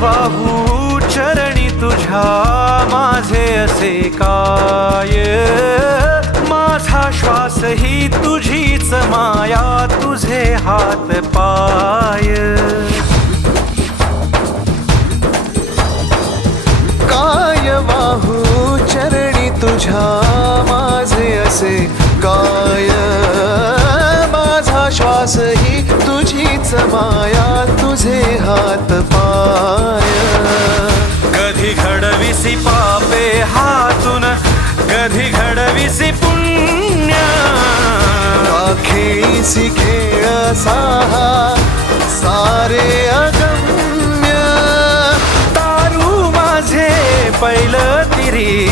वाहू चरणी तुझ्या माझे असे काय? माझा श्वास ही तुझीच माया तुझे हात पाय. काय वाहू चरणी तुझ्या माझे असे काय? माझा श्वास ही तुझीच माया तुझे हात घडविसी पापे हातून कधी घडविसी पुण्य. खेळीसी खेळ साहा सारे अगम्य. तारू माझे पैल तिरी